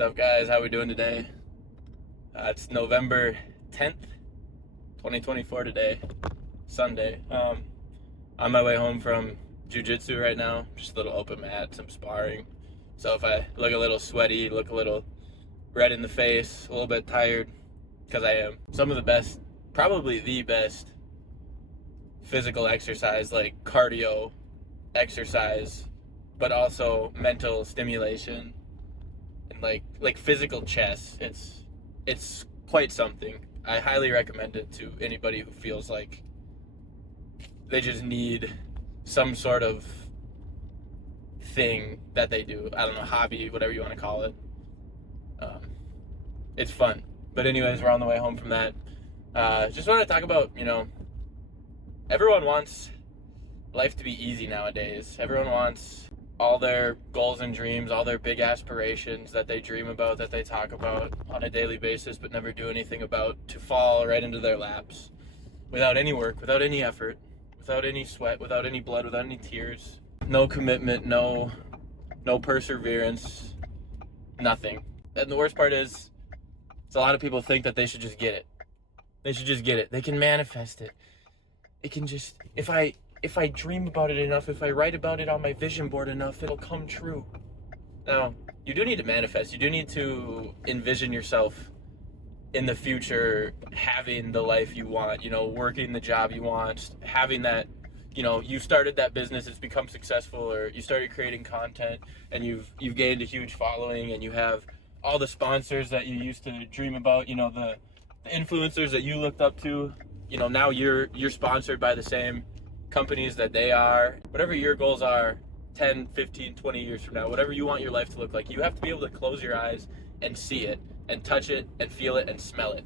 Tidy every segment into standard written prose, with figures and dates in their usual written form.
What's up, guys? How we doing today? It's November 10th, 2024 today, Sunday. On my way home from jiu-jitsu right now, just a little open mat, some sparring. So if I look a little sweaty, look a little red in the face, a little bit tired, because I am. Some of the best, probably the best physical exercise, like cardio exercise, but also mental stimulation and like physical chess. It's quite something. I highly recommend it to anybody who feels like they just need some sort of thing that they do. I don't know, hobby, whatever you want to call it. It's fun. But anyways, we're on the way home from that. Just want to talk about, everyone wants life to be easy nowadays. Everyone wants all their goals and dreams, all their big aspirations that they dream about, that they talk about on a daily basis but never do anything about, to fall right into their laps without any work, without any effort, without any sweat, without any blood, without any tears. No commitment, no perseverance, nothing. And the worst part is a lot of people think that they should just get it. They should just get it. They can manifest it. It can just, if I dream about it enough, if I write about it on my vision board enough, it'll come true. Now, you do need to manifest. You do need to envision yourself in the future having the life you want, working the job you want, having that, you started that business, it's become successful, or you started creating content and you've gained a huge following, and you have all the sponsors that you used to dream about, the influencers that you looked up to, now you're sponsored by the same companies that they are. Whatever your goals are 10, 15, 20 years from now, whatever you want your life to look like, you have to be able to close your eyes and see it and touch it and feel it and smell it.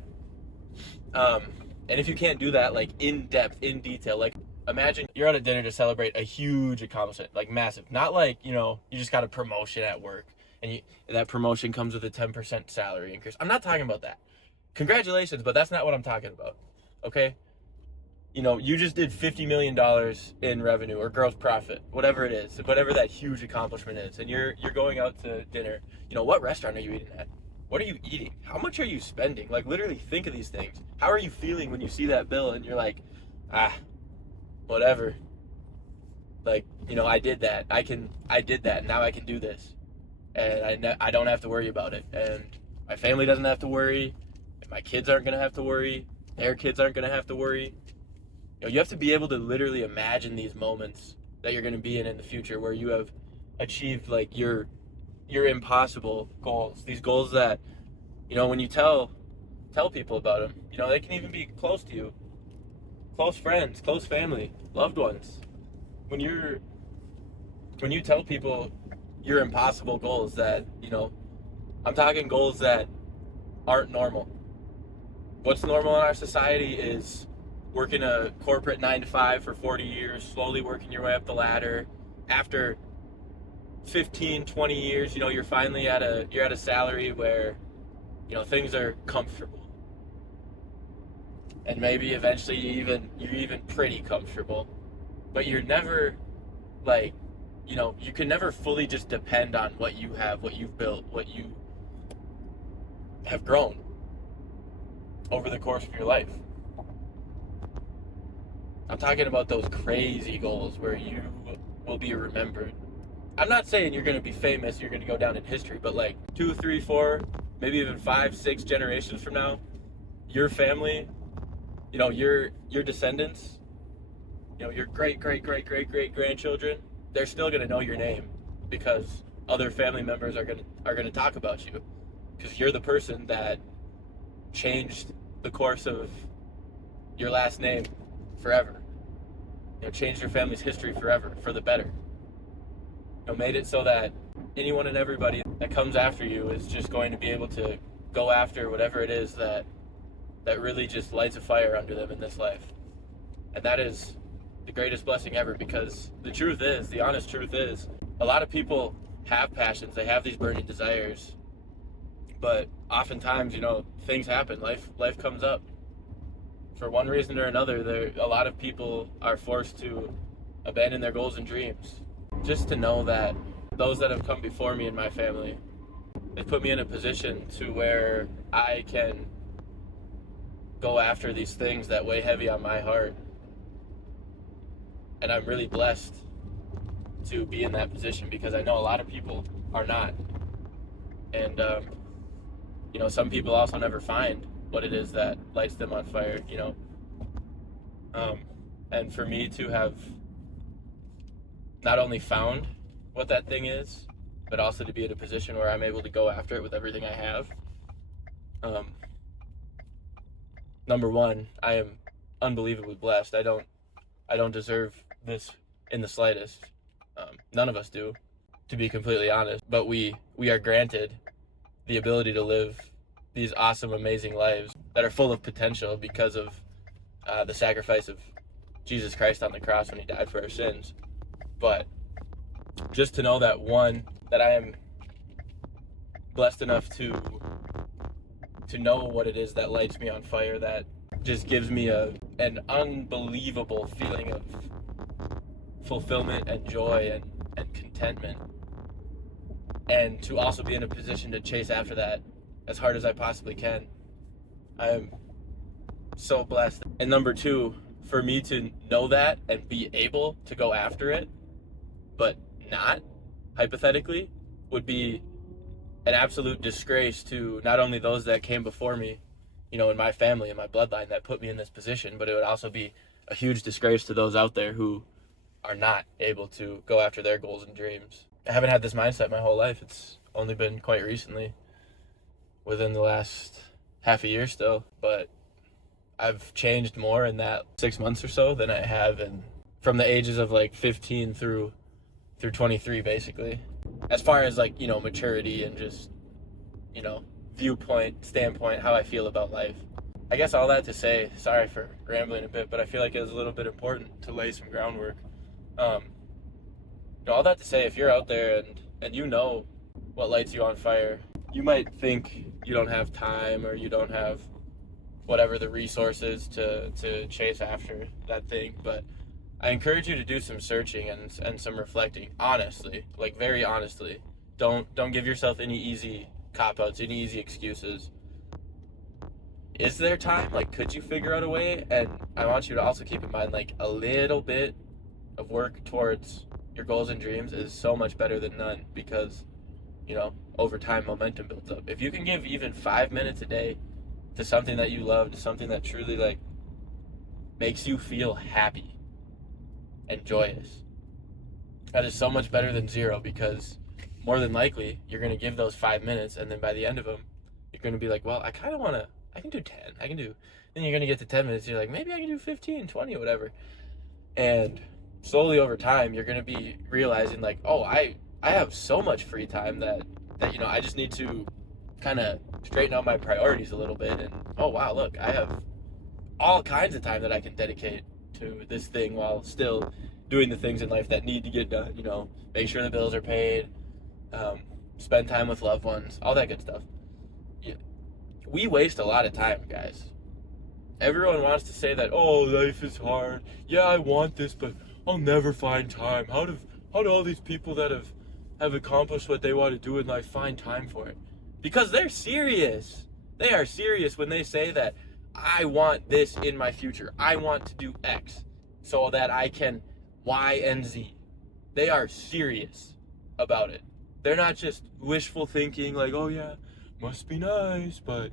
And if you can't do that, like in depth, in detail, like imagine you're at a dinner to celebrate a huge accomplishment, like massive, not like, you just got a promotion at work and that promotion comes with a 10% salary increase. I'm not talking about that. Congratulations, but that's not what I'm talking about. Okay? You just did $50 million in revenue or gross profit, whatever it is, whatever that huge accomplishment is, and you're going out to dinner. What restaurant are you eating at? What are you eating? How much are you spending? Like, literally think of these things. How are you feeling when you see that bill and you're like, whatever. Like, I did that. I did that. Now I can do this. And I don't have to worry about it. And my family doesn't have to worry. And my kids aren't going to have to worry. Their kids aren't going to have to worry. You have to be able to literally imagine these moments that you're going to be in the future, where you have achieved like your impossible goals. These goals that, when you tell people about them, they can even be close to you, close friends, close family, loved ones. When you tell people your impossible goals, that, I'm talking goals that aren't normal. What's normal in our society is working a corporate 9-to-5 for 40 years, slowly working your way up the ladder. After 15, 20 years, you're finally at a salary where, things are comfortable. And maybe eventually you're even pretty comfortable. But you're never you can never fully just depend on what you have, what you've built, what you have grown over the course of your life. I'm talking about those crazy goals where you will be remembered. I'm not saying you're going to be famous, you're going to go down in history, but like 2, 3, 4, maybe even 5, 6 generations from now, your family, your descendants, your great grandchildren, they're still going to know your name, because other family members are going to talk about you, because you're the person that changed the course of your last name forever. Changed your family's history forever for the better. Made it so that anyone and everybody that comes after you is just going to be able to go after whatever it is that really just lights a fire under them in this life. And that is the greatest blessing ever, because the honest truth is, a lot of people have passions, they have these burning desires, but oftentimes, things happen, life comes up. For one reason or another, a lot of people are forced to abandon their goals and dreams. Just to know that those that have come before me in my family, They put me in a position to where I can go after these things that weigh heavy on my heart. And I'm really blessed to be in that position because I know a lot of people are not. And, some people also never find what it is that lights them on fire, and for me to have not only found what that thing is, but also to be in a position where I'm able to go after it with everything I have. Number one, I am unbelievably blessed. I don't deserve this in the slightest. None of us do, to be completely honest. But we are granted the ability to live these awesome, amazing lives that are full of potential because of the sacrifice of Jesus Christ on the cross when he died for our sins. But just to know that, one, that I am blessed enough to know what it is that lights me on fire, that just gives me an unbelievable feeling of fulfillment and joy and contentment. And to also be in a position to chase after that as hard as I possibly can. I am so blessed. And number two, for me to know that and be able to go after it, but not, hypothetically, would be an absolute disgrace to not only those that came before me, in my family, in my bloodline, that put me in this position, but it would also be a huge disgrace to those out there who are not able to go after their goals and dreams. I haven't had this mindset my whole life. It's only been quite recently, within the last half a year still, but I've changed more in that 6 months or so than I have from the ages of 15 through 23, basically. As far as maturity and just, viewpoint, standpoint, how I feel about life. I guess all that to say, sorry for rambling a bit, but I feel like it was a little bit important to lay some groundwork. All that to say, if you're out there and you know what lights you on fire, you might think you don't have time or you don't have whatever the resources to chase after that thing, but I encourage you to do some searching and some reflecting, honestly, very honestly. Don't give yourself any easy cop-outs, any easy excuses. Is there time? Could you figure out a way? And I want you to also keep in mind, a little bit of work towards your goals and dreams is so much better than none, because, over time, momentum builds up. If you can give even 5 minutes a day to something that you love, to something that truly, makes you feel happy and joyous, that is so much better than zero, because more than likely, you're going to give those 5 minutes, and then by the end of them, you're going to be like, well, I kind of want to, I can do 10, then you're going to get to 10 minutes, you're like, maybe I can do 15, 20, whatever, and slowly over time, you're going to be realizing, oh, I have so much free time that I just need to kind of straighten out my priorities a little bit, and, oh, wow, look, I have all kinds of time that I can dedicate to this thing while still doing the things in life that need to get done, make sure the bills are paid, spend time with loved ones, all that good stuff. Yeah. We waste a lot of time, guys. Everyone wants to say that, oh, life is hard. Yeah, I want this, but I'll never find time. How do all these people that have accomplished what they want to do in life find time for it? Because they're serious. They are serious when they say that I want this in my future. I want to do X so that I can Y and Z. They are serious about it. They're not just wishful thinking oh yeah, must be nice, but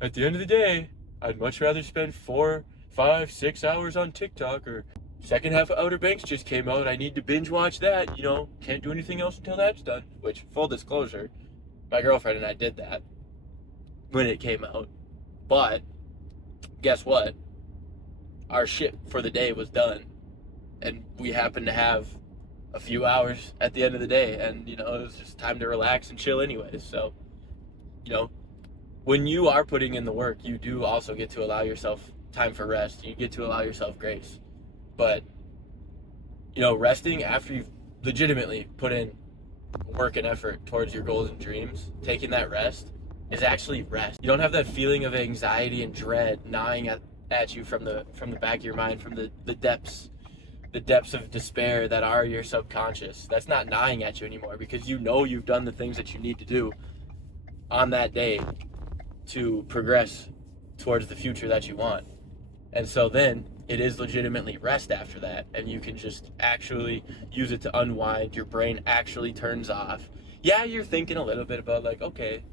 at the end of the day, I'd much rather spend 4, 5, 6 hours on TikTok, or second half of Outer Banks just came out, I need to binge watch that, can't do anything else until that's done. Which, full disclosure, my girlfriend and I did that when it came out. But guess what? Our shit for the day was done, and we happened to have a few hours at the end of the day, and it was just time to relax and chill anyways. So when you are putting in the work, you do also get to allow yourself time for rest. You get to allow yourself grace. But resting after you've legitimately put in work and effort towards your goals and dreams, taking that rest is actually rest. You don't have that feeling of anxiety and dread gnawing at you from the back of your mind, from the depths the depths of despair that are your subconscious. That's not gnawing at you anymore because you know you've done the things that you need to do on that day to progress towards the future that you want. And so then it is legitimately rest after that, and you can just actually use it to unwind. Your brain actually turns off. Yeah, you're thinking a little bit about like, okay,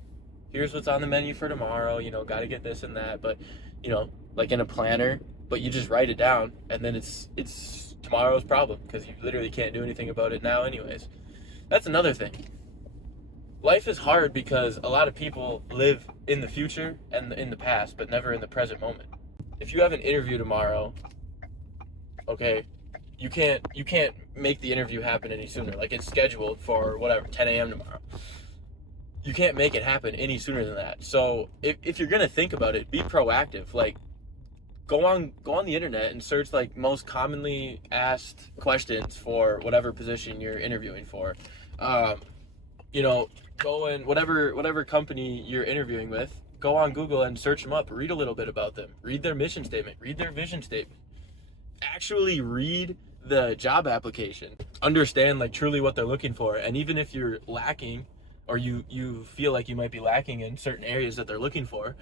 here's what's on the menu for tomorrow, got to get this and that, but like in a planner, but you just write it down, and then it's tomorrow's problem because you literally can't do anything about it now anyways. That's another thing. Life is hard because a lot of people live in the future and in the past, but never in the present moment. If you have an interview tomorrow, okay, you can't make the interview happen any sooner. Like, it's scheduled for whatever 10 a.m. tomorrow. You can't make it happen any sooner than that. So if you're gonna think about it, be proactive. Like, go on the internet and search like most commonly asked questions for whatever position you're interviewing for. Go in whatever company you're interviewing with. Go on Google and search them up. Read a little bit about them. Read their mission statement. Read their vision statement. Actually read the job application. Understand like truly what they're looking for. And even if you're lacking, or you feel like you might be lacking in certain areas that they're looking for,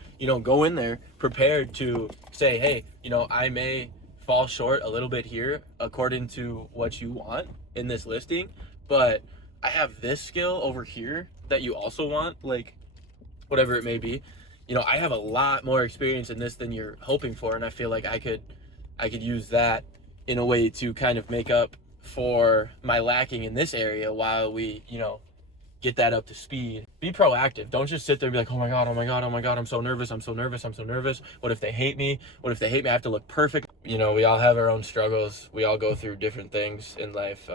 go in there prepared to say, hey, I may fall short a little bit here according to what you want in this listing, but I have this skill over here that you also want, like whatever it may be. I have a lot more experience in this than you're hoping for, and I feel like I could use that in a way to kind of make up for my lacking in this area while we, get that up to speed. Be proactive. Don't just sit there and be like, oh my God, I'm so nervous. What if they hate me? I have to look perfect. We all have our own struggles. We all go through different things in life.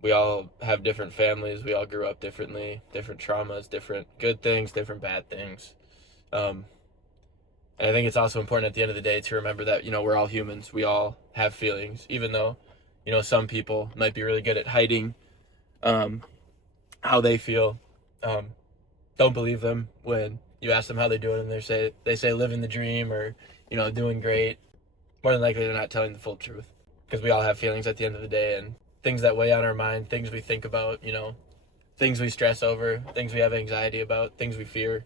We all have different families. We all grew up differently, different traumas, different good things, different bad things. And I think it's also important at the end of the day to remember that, we're all humans. We all have feelings, even though, some people might be really good at hiding how they feel. Don't believe them when you ask them how they're doing and they say living the dream or, doing great. More than likely they're not telling the full truth, because we all have feelings at the end of the day, and things that weigh on our mind, things we think about, things we stress over, things we have anxiety about, things we fear,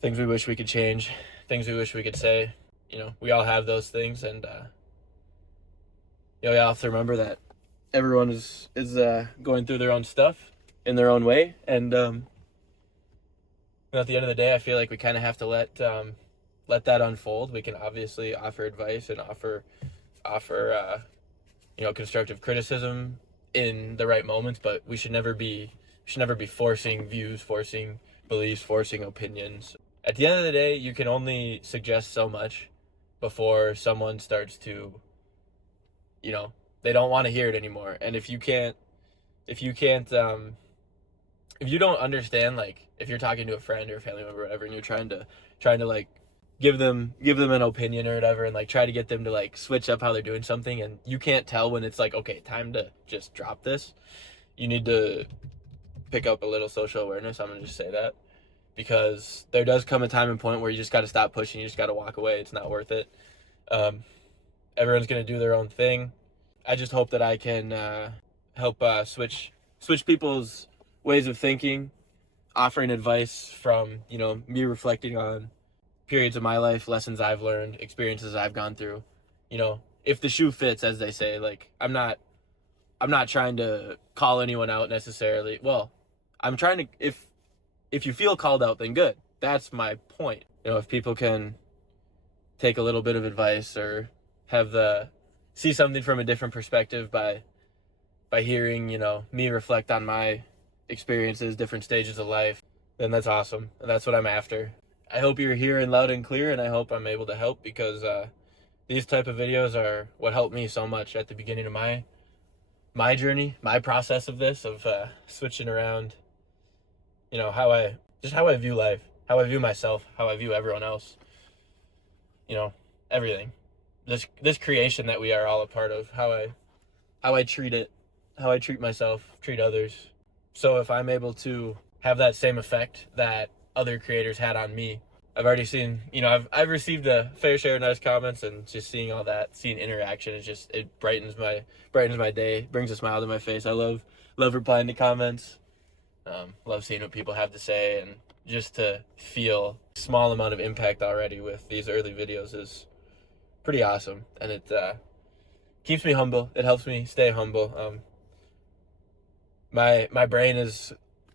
things we wish we could change, things we wish we could say. We all have those things, and we all have to remember that everyone is going through their own stuff in their own way, and at the end of the day, I feel like we kind of have to let that unfold. We can obviously offer advice and offer constructive criticism in the right moments, but we should never be forcing views, forcing beliefs, forcing opinions. At the end of the day, you can only suggest so much before someone starts to, they don't want to hear it anymore. And if you don't understand, like if you're talking to a friend or a family member or whatever, and you're trying to like give them an opinion or whatever, and like try to get them to like switch up how they're doing something, and you can't tell when it's like, okay, time to just drop this, you need to pick up a little social awareness. I'm gonna just say that, because there does come a time and point where you just got to stop pushing. You just got to walk away. It's not worth it. Everyone's gonna do their own thing. I just hope that I can help switch people's ways of thinking, offering advice from me reflecting on periods of my life, lessons I've learned, experiences I've gone through. If the shoe fits, as they say. Like, I'm not trying to call anyone out necessarily. Well, I'm trying to, if you feel called out, then good. That's my point. If people can take a little bit of advice or see something from a different perspective by hearing, me reflect on my experiences, different stages of life, then that's awesome. And that's what I'm after. I hope you're hearing loud and clear, and I hope I'm able to help, because these type of videos are what helped me so much at the beginning of my journey, my process of this, of switching around, how I view life, how I view myself, how I view everyone else, everything. This creation that we are all a part of, how I treat it, how I treat myself, treat others. So if I'm able to have that same effect that other creators had on me, I've already seen, I've received a fair share of nice comments, and just seeing all that, seeing interaction, it brightens my day, brings a smile to my face. I love replying to comments. Love seeing what people have to say, and just to feel a small amount of impact already with these early videos is pretty awesome, and it keeps me humble. It helps me stay humble. My brain is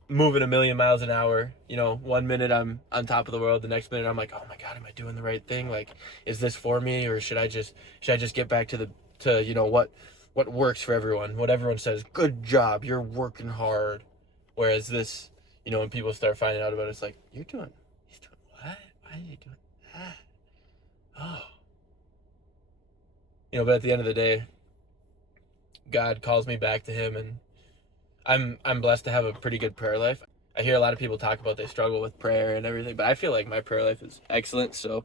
moving a million miles an hour. 1 minute I'm on top of the world, the next minute I'm like, oh my God, am I doing the right thing? Like, is this for me, or should I just get back to what works for everyone? What everyone says, good job, you're working hard. Whereas this, when people start finding out about it, it's like, he's doing what? Why are you doing that? Oh. But at the end of the day, God calls me back to him, and I'm blessed to have a pretty good prayer life. I hear a lot of people talk about they struggle with prayer and everything, but I feel like my prayer life is excellent. So,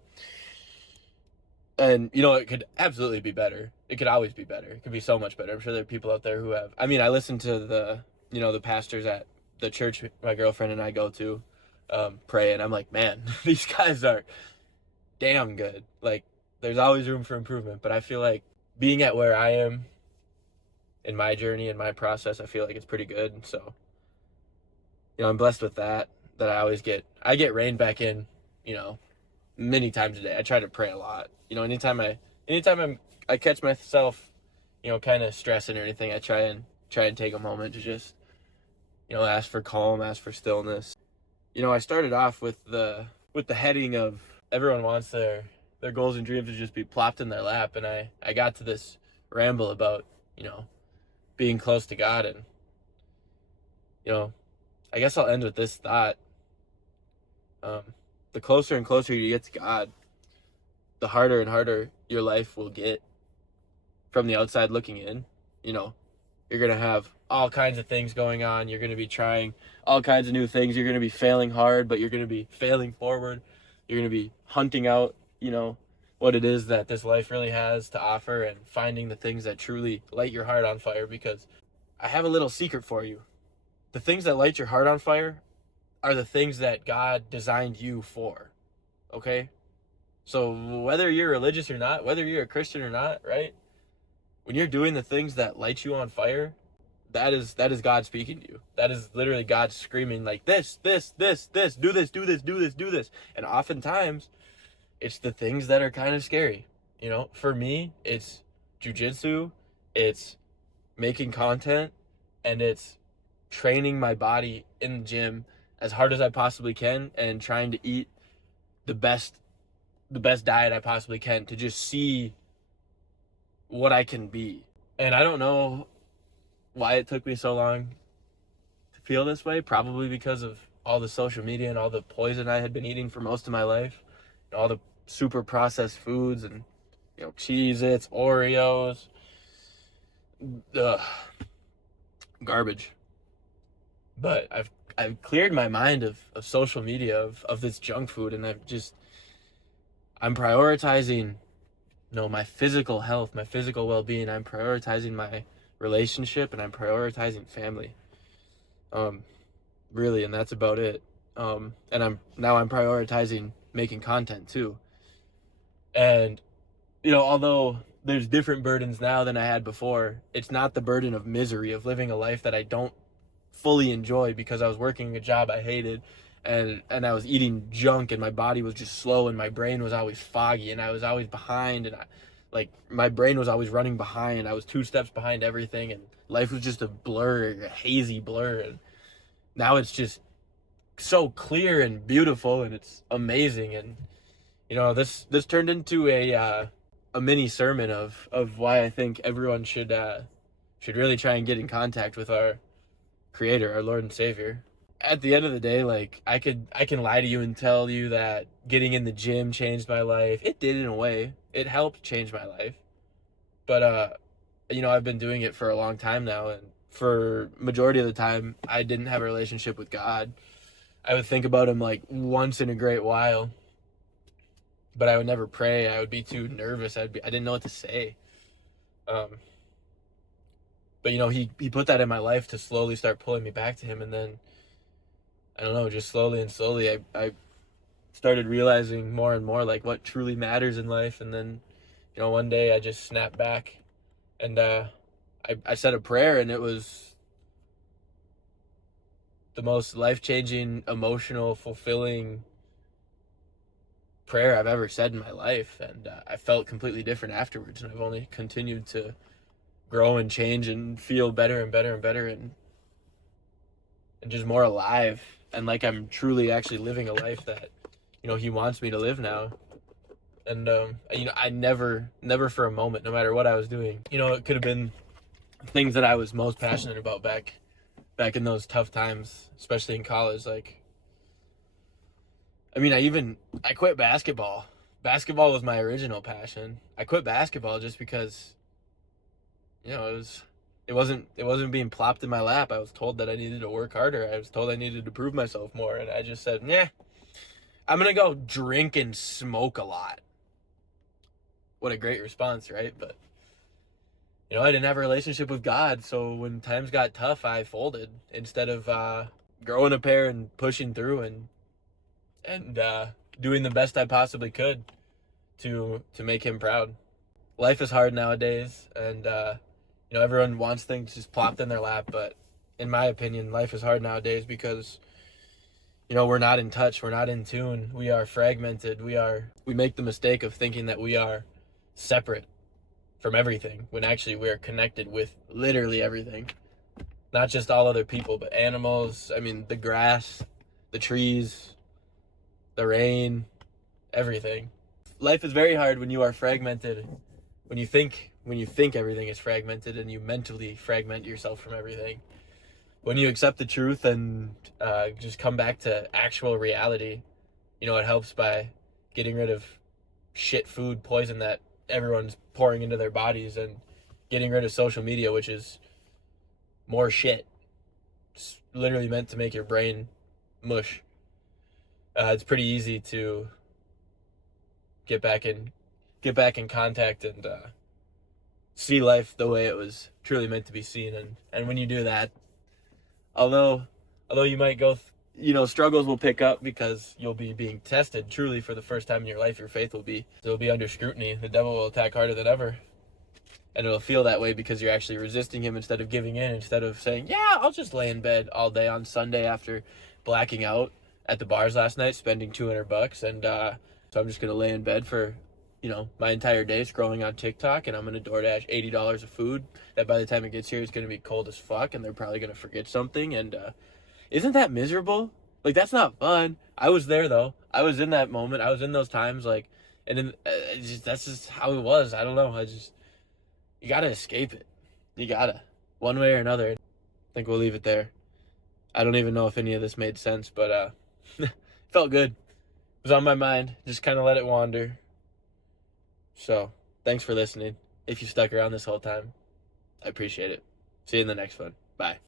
and it could absolutely be better. It could always be better. It could be so much better. I'm sure there are people out there who have. I mean, I listen to the pastors at the church my girlfriend and I go to, pray, and I'm like, man, these guys are damn good. Like, there's always room for improvement, but I feel like being at where I am in my journey and my process, I feel like it's pretty good. So, I'm blessed with that I get reined back in, many times a day. I try to pray a lot. Anytime I catch myself, kind of stressing or anything, I try and take a moment to just, ask for calm, ask for stillness. I started off with the heading of everyone wants their goals and dreams to just be plopped in their lap, and I got to this ramble about, being close to God, and I guess I'll end with this thought. The closer and closer you get to God, the harder and harder your life will get from the outside looking in. You're going to have all kinds of things going on. You're going to be trying all kinds of new things. You're going to be failing hard, but you're going to be failing forward. You're going to be hunting out, what it is that this life really has to offer, and finding the things that truly light your heart on fire. Because I have a little secret for you. The things that light your heart on fire are the things that God designed you for. Okay? So whether you're religious or not, whether you're a Christian or not, right? When you're doing the things that light you on fire, that is God speaking to you. That is literally God screaming like this, do this. And oftentimes it's the things that are kind of scary. For me, it's jujitsu, it's making content, and it's training my body in the gym as hard as I possibly can, and trying to eat the best diet I possibly can to just see what I can be. And I don't know why it took me so long to feel this way. Probably because of all the social media and all the poison I had been eating for most of my life, and all the super processed foods, and Cheez-Its, Oreos, garbage. But I've cleared my mind of social media, of this junk food, and I'm prioritizing my physical health, my physical well-being. I'm prioritizing my relationship, and I'm prioritizing family. Really, and that's about it. And I'm prioritizing making content too. And although there's different burdens now than I had before, it's not the burden of misery of living a life that I don't fully enjoy because I was working a job I hated, and I was eating junk, and my body was just slow, and my brain was always foggy, and I was always behind, and my brain was always running behind. I was 2 steps behind everything, and life was just a blur, a hazy blur. And now it's just so clear and beautiful, and it's amazing. And this turned into a mini sermon of why I think everyone should really try and get in contact with our Creator, our Lord and Savior. At the end of the day, like, I can lie to you and tell you that getting in the gym changed my life. It did, in a way. It helped change my life. But I've been doing it for a long time now, and for majority of the time I didn't have a relationship with God. I would think about him like once in a great while, but I would never pray. I would be too nervous. I didn't know what to say. But he put that in my life to slowly start pulling me back to him, and then I don't know, just slowly and slowly I started realizing more and more like what truly matters in life. And then, one day I just snapped back and I said a prayer, and it was the most life-changing, emotional, fulfilling prayer I've ever said in my life. And I felt completely different afterwards, and I've only continued to grow and change and feel better and better and better, and just more alive, and like I'm truly actually living a life that he wants me to live now. And I never for a moment, no matter what I was doing, it could have been things that I was most passionate about back in those tough times, especially in college. Like, I quit basketball. Basketball was my original passion. I quit basketball just because it wasn't being plopped in my lap. I was told that I needed to work harder. I was told I needed to prove myself more, and I just said, "Yeah, I'm gonna go drink and smoke a lot." What a great response, right? But I didn't have a relationship with God, so when times got tough, I folded instead of growing a pair and pushing through and doing the best I possibly could to make him proud. Life is hard nowadays, and everyone wants things just plopped in their lap. But in my opinion, life is hard nowadays because we're not in touch, we're not in tune, we are fragmented, we make the mistake of thinking that we are separate from everything, when actually we are connected with literally everything. Not just all other people, but animals, the grass, the trees, the rain, everything. Life is very hard when you are fragmented, when you think everything is fragmented, and you mentally fragment yourself from everything. When you accept the truth and just come back to actual reality, it helps by getting rid of shit food poison that everyone's pouring into their bodies, and getting rid of social media, which is more shit. It's literally meant to make your brain mush. It's pretty easy to get back in contact and see life the way it was truly meant to be seen. And when you do that, although you might go struggles will pick up because you'll be being tested truly for the first time in your life. Your faith will be under scrutiny. The devil will attack harder than ever, and it'll feel that way because you're actually resisting him instead of giving in, instead of saying, yeah, I'll just lay in bed all day on Sunday after blacking out at the bars last night, spending $200, and so I'm just gonna lay in bed for my entire day scrolling on TikTok, and I'm gonna DoorDash $80 of food that by the time it gets here is gonna be cold as fuck, and they're probably gonna forget something. And isn't that miserable? Like, that's not fun. I was there though. I was in that moment. I was in those times, like, and then that's just how it was. I don't know. You gotta escape it. You gotta, one way or another. I think we'll leave it there. I don't even know if any of this made sense, but felt good. It was on my mind. Just kind of let it wander. So, thanks for listening. If you stuck around this whole time, I appreciate it. See you in the next one. Bye.